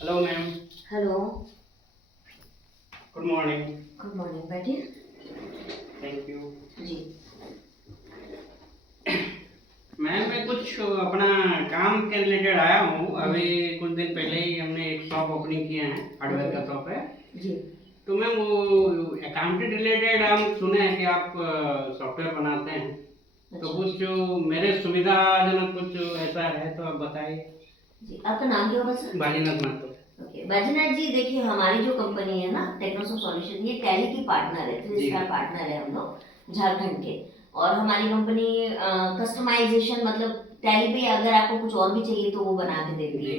Hello ma'am. Hello. Good morning. Good morning, बैठिए। Thank you. जी। Ma'am मैं कुछ अपना काम के रिलेटेड आया हूँ। अभी कुछ दिन पहले ही हमने एक शॉप ओपनिंग किया है, हार्डवेयर का शॉप है। जी। तो मैम वो अकाउंटेंट रिलेटेड हम सुने हैं कि आप सॉफ्टवेयर बनाते हैं। तो अच्छा। कुछ मेरे सुविधाजनक कुछ ऐसा है तो आप बताइए। जी, आपका नाम क्या होगा सर? बाजीनाथ माथुर। ओके बाजीनाथ जी, देखिए हमारी जो कंपनी है ना टेक्नोसॉफ्ट सॉल्यूशन, ये टैली की पार्टनर है, 3 स्टार पार्टनर है हम लोग झारखंड के। और हमारी कंपनी कस्टमाइजेशन मतलब टैली पे अगर आपको कुछ और भी चाहिए तो वो बना के देती है।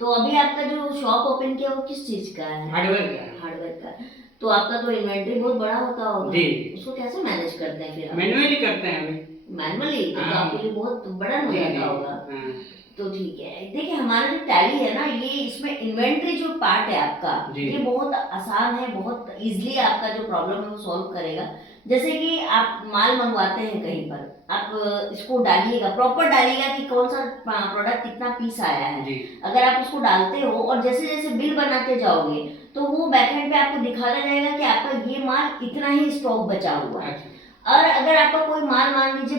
तो अभी आपका जो शॉप ओपन किया वो किस चीज का है? हार्डवेयर का। हार्डवेयर का। तो आपका तो इन्वेंटरी बहुत बड़ा होता होगा जी। उसको कैसे मैनेज करते हैं फिर आप? मैनुअली करते हैं अभी। मैनुअली तो हाँ। आपके लिए बहुत बर्डन हो जी जाता जी। होगा। हाँ। तो ठीक है, देखिए हमारा जो टैली है ना, ये इसमें इन्वेंट्री जो पार्ट है आपका, ये बहुत आसान है, बहुत इजीली आपका जो प्रॉब्लम है वो सॉल्व करेगा। जैसे कि आप माल मंगवाते हैं कहीं पर, आप इसको डालिएगा, प्रॉपर डालिएगा कि कौन सा प्रोडक्ट कितना पीस आया है। अगर आप उसको डालते हो और जैसे जैसे बिल बनाते जाओगे तो वो बैकएंड पे आपको दिखाता जाएगा कि आपका ये माल इतना ही स्टॉक बचा हुआ है। और अगर आपका कोई माल मान लीजिए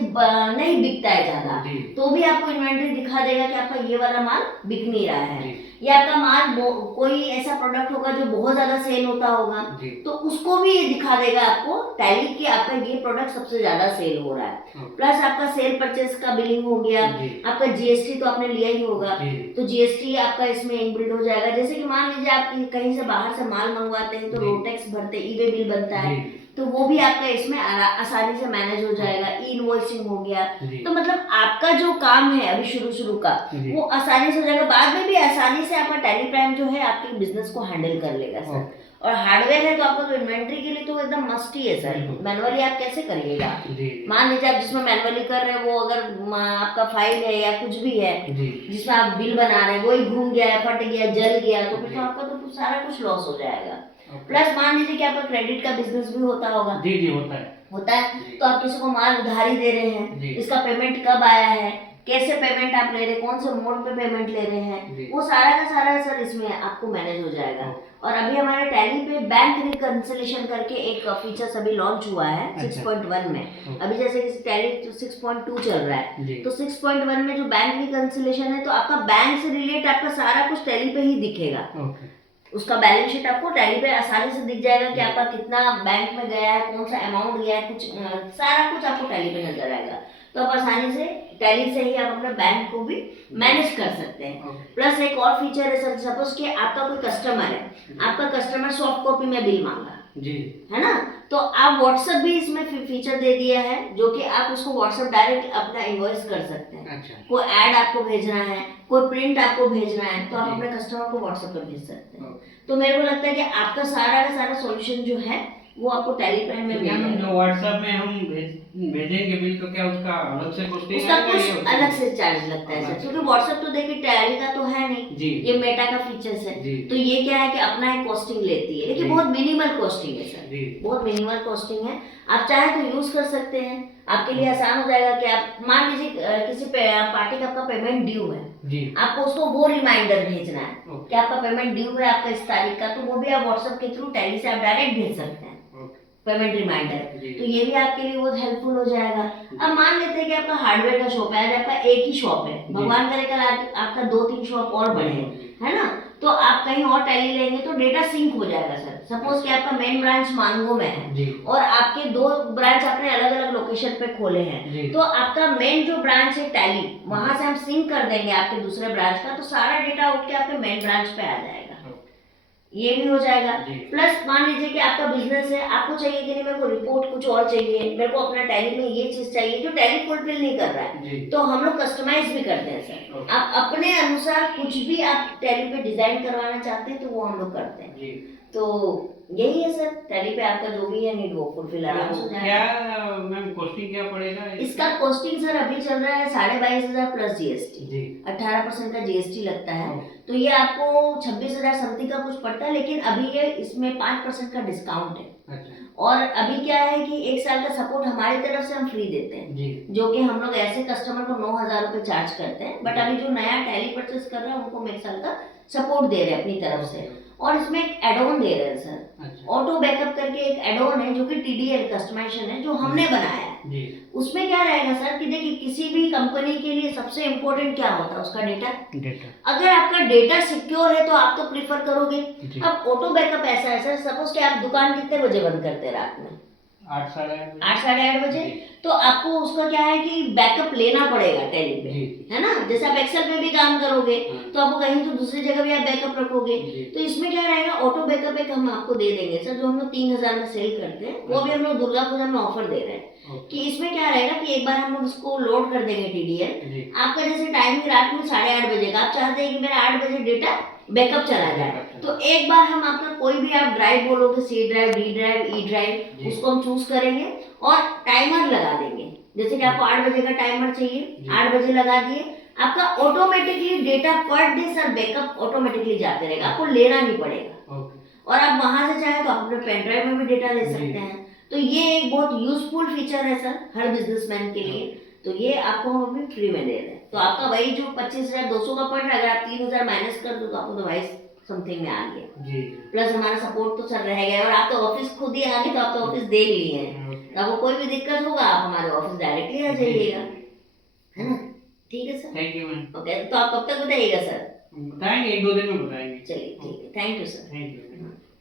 नहीं बिकता है ज्यादा, तो भी आपको इन्वेंटरी दिखा देगा कि आपका ये वाला माल बिक नहीं रहा है। या आपका माल कोई ऐसा प्रोडक्ट होगा जो बहुत ज्यादा सेल होता होगा, तो उसको भी ये दिखा देगा आपको टैली कि आपका ये प्रोडक्ट सबसे ज्यादा सेल हो रहा है। प्लस आपका सेल परचेस का बिलिंग हो गया, आपका जीएसटी तो आपने लिया ही होगा, तो जीएसटी आपका इसमें इनबिल्ड हो जाएगा। जैसे कि मान लीजिए आप कहीं से बाहर से माल मंगवाते हैं तो रोड टैक्स भरते, ई वे बिल बनता है, तो वो भी आपका इसमें आसानी से मैनेज हो जाएगा। ई इनवॉइसिंग हो गया, तो मतलब आपका जो काम है अभी शुरू शुरू का वो आसानी से हो जाएगा। बाद में भी आसानी से आपका टैली प्राइम जो है आपके बिजनेस को हैंडल कर लेगा सर। और हार्डवेयर है तो आपका तो इन्वेंट्री के लिए तो एकदम मस्ट ही है सर। मैनुअली आप कैसे करिएगा? मान लीजिए आप जिसमें मैनुअली कर रहे हैं वो अगर आपका फाइल है या कुछ भी है जिसमें आप बिल बना रहे हैं वही घूम गया, फट गया, जल गया, तो फिर तो आपका तो सारा कुछ लॉस हो जाएगा। प्लस मान लीजिए कि आपका क्रेडिट का बिजनेस भी होता होगा। जी जी होता है। तो आप किसी को माल उधारी दे रहे हैं, इसका पेमेंट कब आया है, कैसे पेमेंट आप ले रहे हैं, कौन से मोड पे पेमेंट ले रहे हैं, वो सारा का सारा सर इसमें आपको मैनेज हो जाएगा। और अभी हमारे टैली पे बैंक रिकंसिलिएशन करके एक फीचर अभी लॉन्च हुआ है 6.1 में। अभी जैसे कि टैली 6.2 चल रहा है, तो 6.1 में जो बैंक रिकंसिलिएशन है तो आपका बैंक से रिलेट आपका सारा कुछ टैली पे ही दिखेगा। उसका बैलेंस शीट आपको टैली पे आसानी से दिख जाएगा कि आपका कितना बैंक में गया है, कौन सा अमाउंट गया है, कुछ सारा कुछ आपको टैली पे नजर आएगा। तो आप आसानी से टैली से ही आप अपने बैंक को भी मैनेज कर सकते हैं। प्लस एक और फीचर है सर, सपोज कि आपका कोई कस्टमर है, आपका कस्टमर सॉफ्ट कॉपी में बिल मांगा है ना, तो आप व्हाट्सएप भी इसमें फीचर दे दिया है जो कि आप उसको व्हाट्सएप डायरेक्ट अपना इनवॉइस कर सकते हैं। कोई ऐड आपको भेजना है, कोई प्रिंट आपको भेजना है, तो आप अपने कस्टमर को व्हाट्सएप पर भेज सकते हैं। तो मेरे को लगता है कि आपका सारा का सारा सॉल्यूशन जो है वो आपको टैली प्राइम में मिल जाएगा। जो व्हाट्सएप में हम भेजेंगे बिल तो क्या उसका अलग से कॉस्टिंग उसका कुछ अलग से चार्ज लगता है सर, क्योंकि व्हाट्सएप तो देखिए टैली का तो है नहीं, ये मेटा का फीचर्स है, तो ये क्या है कि अपना एक कॉस्टिंग लेती है, लेकिन बहुत मिनिमल कॉस्टिंग है सर, बहुत मिनिमल कॉस्टिंग है। आप चाहे तो यूज कर सकते हैं, आपके लिए आसान हो जाएगा कि आप मान लीजिए किसी पार्टी का आपका पेमेंट ड्यू है, आपको उसको वो रिमाइंडर भेजना है कि आपका पेमेंट ड्यू है आपका इस तारीख का, तो वो भी आप व्हाट्सएप के थ्रू टैली से आप डायरेक्ट भेज सकते हैं पेमेंट रिमाइंडर। तो ये भी आपके लिए बहुत हेल्पफुल हो जाएगा। अब मान लेते हैं कि आपका हार्डवेयर का शॉप है, आपका एक ही शॉप है, भगवान करे कल आपका 2-3 शॉप और बढ़े, है ना, तो आप कहीं और टैली लेंगे तो डेटा सिंक हो जाएगा सर। सपोज कि आपका मेन ब्रांच मानगो में है और आपके 2 ब्रांच आपने अलग अलग लोकेशन पे खोले हैं, तो आपका मेन जो ब्रांच है टैली, वहां से हम सिंक कर देंगे आपके दूसरे ब्रांच का, तो सारा डेटा उठ के आपके मेन ब्रांच पे आ जाएगा, ये भी हो जाएगा। प्लस मान लीजिए कि आपका बिजनेस है, आपको चाहिए कि नहीं मेरे को रिपोर्ट कुछ और चाहिए, मेरे को अपना टैली में ये चीज चाहिए जो टैली फुलफिल नहीं कर रहा है, तो हम लोग कस्टमाइज भी करते हैं सर। आप अपने अनुसार कुछ भी आप टैली पे डिजाइन करवाना चाहते हैं तो वो हम लोग करते हैं। तो यही है सर, टैली पे आपका जो भी है नीड वो फुलफिल आराम से हो जाएगा। क्या मैम कॉस्टिंग क्या पड़ेगा इसका कॉस्टिंग सर अभी चल रहा है 22,500 प्लस जीएसटी, 18% का जीएसटी लगता है, तो ये आपको 26,000 समथिंग का कुछ पड़ता है, लेकिन अभी ये इसमें 5% का डिस्काउंट है। और अभी क्या है कि 1 साल का सपोर्ट हमारी तरफ से हम फ्री देते हैं, जी जो कि हम लोग ऐसे कस्टमर को 9,000 रुपये चार्ज करते हैं। बट अभी जो नया टैली परचेस कर रहा है उनको हम 1 साल का सपोर्ट दे रहे हैं अपनी तरफ से। और इसमें एक एड ऑन दे रहे हैं सर, अच्छा ऑटो बैकअप करके एक एड ऑन है जो कि TDL कस्टमाइजेशन है जो हमने बनाया है। जी उसमें क्या रहेगा सर कि देखिए किसी भी कंपनी के लिए सबसे इम्पोर्टेंट क्या होता है, उसका डेटा। डेटा अगर आपका डेटा सिक्योर है तो आप तो प्रीफर करोगे। जी अब ऑटो बैकअप ऐसा है सर, सपोज कि आप दुकान कितने बजे बंद करते हैं रात में? 8 साढ़े 8 8 साढ़े 8 बजे। जी। तो आपको उसका क्या है कि बैकअप लेना पड़ेगा टैली पे, जी है ना। जैसे आप एक्सेल पे भी काम करोगे हाँ। तो आपको कहीं तो दूसरी जगह भी आप बैकअप रखोगे। जी तो इसमें क्या रहेगा, ऑटो बैकअप एक हम आपको दे देंगे सर, जो हम लोग 3,000 में सेल करते हैं, वो भी हम लोग दुर्गा पूजा में ऑफर दे रहे हैं। ओके कि इसमें क्या रहेगा कि एक बार हम लोग इसको लोड कर देंगे TDL, जी आपका जैसे टाइमिंग रात में 8:30 बजे का, आप चाहते हैं कि मेरा 8 बजे डेटा बैकअप चला जाए, तो एक बार हम आपका कोई भी आप ड्राइव बोलोगे, C drive, D drive, E drive, जी। उसको हम चूज करेंगे और टाइमर लगा देंगे। जैसे कि आपको 8 बजे का टाइमर चाहिए, जी। 8 बजे लगा दिए, आपका automatically data per day sir backup automatically जाते रहेगा, आपको लेना नहीं पड़ेगा। ओके और आप वहां से चाहे तो आप अपने पेन ड्राइव में भी डेटा ले जी। सकते हैं। तो ये एक बहुत यूजफुल फीचर है सर हर बिजनेसमैन के लिए। तो ये आपको हम अभी फ्री में दे रहे हैं। तो आपका वही जो 25,200 का पड़ रहा है, अगर आप 3,000 माइनस कर दो तो आपको तो 22 समथिंग में आ गया। जी प्लस हमारा सपोर्ट तो सर रह गया, और आप तो ऑफिस खुद ही आ गए, तो आप तो ऑफिस देख लिए हैं, ओके तो आपको कोई भी दिक्कत होगा आप हमारे ऑफिस डायरेक्टली आ जाइएगा, है ना। ठीक है sir, thank you ma'am. Okay. तो आप कब तक बताइएगा सर? बताएंगे 1-2 दिन में बताएंगे। चलिए ठीक है, thank you sir. Thank you.